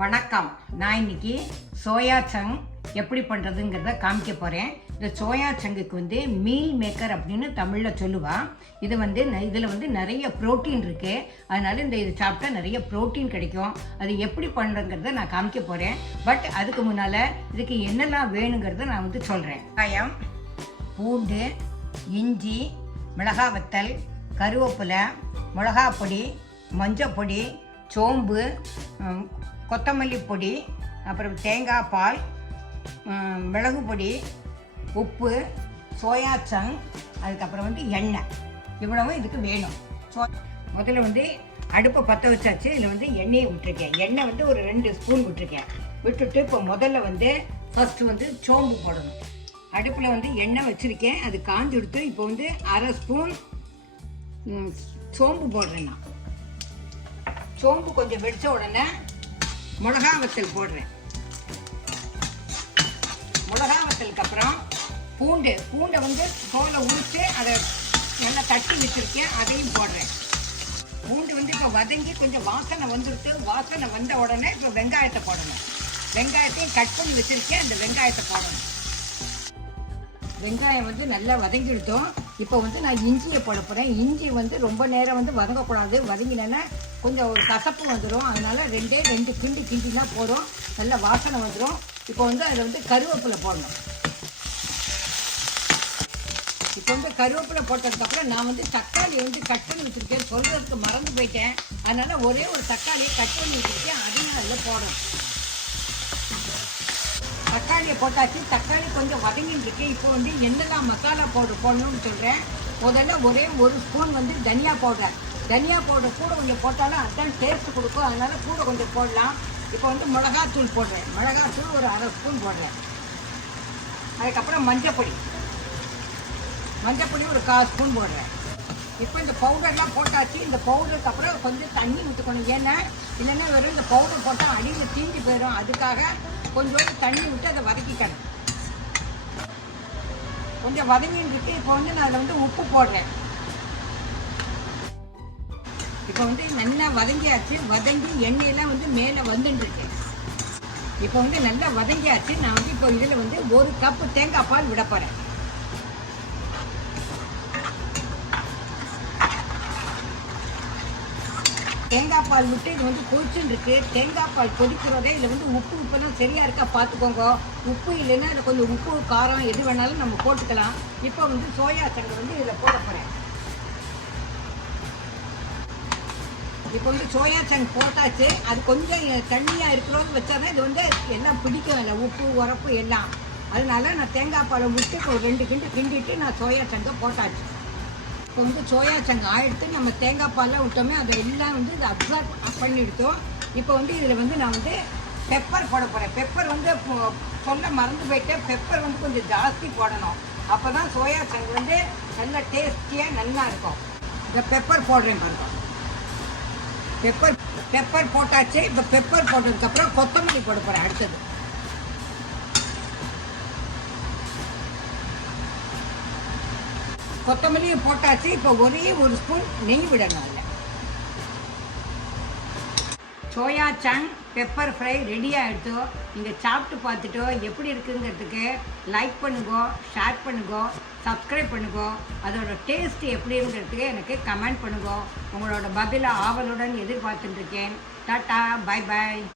வணக்கம். நான் இன்னைக்கு சோயா சங்க் எப்படி பண்ணுறதுங்கிறத காமிக்க போகிறேன். இந்த சோயா சங்குக்கு மீல் மேக்கர் அப்படின்னு தமிழில் சொல்லுவாள். இதில் நிறைய ப்ரோட்டீன் இருக்குது. அதனால இது சாப்பிட்டா நிறைய ப்ரோட்டீன் கிடைக்கும். அது எப்படி பண்ணுறங்கிறத நான் காமிக்க போகிறேன். பட் அதுக்கு முன்னால் இதுக்கு என்னெல்லாம் வேணுங்கிறத நான் சொல்கிறேன். வெங்காயம், பூண்டு, இஞ்சி, மிளகாய் வத்தல், கருவேப்பிலை, மிளகாப்பொடி, மஞ்சப்பொடி, சோம்பு, கொத்தமல்லி பொடி, அப்புறம் தேங்காய் பால், மிளகு பொடி, உப்பு, சோயா சங்க், அதுக்கப்புறம் எண்ணெய். இவ்வளவும் இதுக்கு வேணும். முதல்ல அடுப்பை பற்ற வச்சாச்சு. இதில் எண்ணெயை விட்டுருக்கேன். எண்ணெய் ஒரு 2 ஸ்பூன் விட்டுருக்கேன். விட்டுட்டு இப்போ முதல்ல ஃபஸ்ட்டு சோம்பு போடணும். அடுப்பில் எண்ணெய் வச்சுருக்கேன். அது காஞ்சி எடுத்து இப்போ 1/2 ஸ்பூன் சோம்பு போடுறேன். நான் சோம்பு கொஞ்சம் வெடித்த உடனே மிளகா வத்தல் போடுறேன். மிளகா வத்தலுக்கு அப்புறம் பூண்டை தோலை உரித்து அதை நல்லா தட்டி வச்சுருக்கேன். அதையும் போடுறேன். பூண்டு இப்போ வதங்கி கொஞ்சம் வாசனை வந்துடுத்து. வாசனை வந்த உடனே இப்போ வெங்காயத்தை போடணும். வெங்காயத்தையும் கட் பண்ணி வச்சுருக்கேன். அந்த வெங்காயத்தை போடணும். வெங்காயம் நல்லா வதங்கிடுத்தோம். இப்போ நான் இஞ்சியை போட போகிறேன். இஞ்சி ரொம்ப நேரம் வதங்கக்கூடாது. வதங்கினேன்னா கொஞ்சம் ஒரு கசப்பு வந்துடும். அதனால் 2 கிண்டினா போதும். நல்ல வாசனை வந்துடும். இப்போ அதில் கருவேப்பிலை போடணும். இப்போ கருவேப்பிலை போட்டதுக்கப்புறம் நான் தக்காளி கட் பண்ணி வச்சுருக்கேன். சொல்கிறதுக்கு மறந்து போயிட்டேன். அதனால் ஒரே ஒரு தக்காளியை கட் பண்ணி வச்சுருக்கேன். அதையும் அதில் போடணும். தக்காளியை போட்டாச்சு. தக்காளி கொஞ்சம் வதங்கிட்டு இப்போ என்னெல்லாம் மசாலா பவுடர் போடணும்னு சொல்கிறேன். முதல்ல ஒரே 1 ஸ்பூன் தனியா பவுடர். தனியா பவுடர் கூட கொஞ்சம் போட்டாலும் அதுதான் டேஸ்ட் கொடுக்கும். அதனால் கூட கொஞ்சம் போடலாம். இப்போ மிளகாத்தூள் போடுறேன். மிளகாத்தூள் ஒரு 1/2 ஸ்பூன் போடுறேன். அதுக்கப்புறம் மஞ்சப்பொடி ஒரு 1/4 ஸ்பூன் போடுறேன். இப்போ இந்த பவுடர்லாம் போட்டாச்சு. இந்த பவுடருக்கு அப்புறம் கொஞ்சம் தண்ணி ஊற்றிக்கணும். ஏன்னா இல்லைன்னா வெறும் இந்த பவுடர் போட்டால் அடியில் தீஞ்சு போயிடும். அதுக்காக கொஞ்சோண்டு தண்ணி விட்டு அதை வதக்கிக்கணும். கொஞ்சம் வதங்கிட்டு இப்போ நான் அதில் உப்பு போடுறேன். இப்போ நல்லா வதங்கியாச்சு. வதங்கி எண்ணெயெல்லாம் மேலே வந்துட்டுருக்கு. இப்போ நல்லா வதங்கியாச்சு. நான் இப்போ இதில் 1 கப்பு தேங்காய் பால் விட போகிறேன். தேங்காய் பால் விட்டு இது கொதிச்சுன்னு இருக்கு. தேங்காய் பால் கொதிக்கிறதே இதில் உப்பெல்லாம் சரியாக இருக்கா பார்த்துக்கோங்க. உப்பு இல்லைன்னா இதில் கொஞ்சம் உப்பு காரம் எது வேணாலும் நம்ம போட்டுக்கலாம். இப்போ சோயா சங்க் இதில் போட போகிறேன். இப்போ சோயா சங்க் போட்டாச்சு. அது கொஞ்சம் தண்ணியாக இருக்கிறோன்னு வச்சா தான் இது எல்லாம் பிடிக்கும். இல்லை உப்பு உரப்பு எல்லாம். அதனால நான் தேங்காய் பாலை விட்டு ஒரு 2 கிண்டிட்டு நான் சோயா சங்கை போட்டாச்சு. இப்போ சோயா சங்க் ஆகிடுத்து. நம்ம தேங்காய் பாலில் விட்டோமே அதை எல்லாம் இது அப்சர்வ் பண்ணிவிட்டோம். இப்போ இதில் நான் பெப்பர் போட போகிறேன். பெப்பர் சொல்ல மறந்து போயிட்டேன். பெப்பர் கொஞ்சம் ஜாஸ்தி போடணும். அப்போ தான் சோயா சங்க் நல்ல டேஸ்டியாக நல்லா இருக்கும். இந்த பெப்பர் போடுறேன் பாருங்க. பெப்பர் போட்டாச்சு. இப்போ பெப்பர் போட்டதுக்கப்புறம் கொத்தமல்லி போட போகிறேன். அடுத்தது கொத்தமல்லியை போட்டாச்சு. இப்போ ஒரே 1 ஸ்பூன் நெய் விடணும். அதில் soya chunk pepper fry ready ஆகிடுச்சோ. நீங்கள் சாப்பிட்டு பார்த்துட்டோ எப்படி இருக்குங்கிறதுக்கு லைக் பண்ணுங்கோ, ஷேர் பண்ணுங்கோ, சப்ஸ்கிரைப் பண்ணுங்கோ. அதோட டேஸ்ட் எப்படி இருக்கிறதுக்கு எனக்கு கமெண்ட் பண்ணுங்கோ. உங்களோட பதிலை ஆவலுடன் எதிர்பார்த்துட்டுருக்கேன். Tata, bye bye.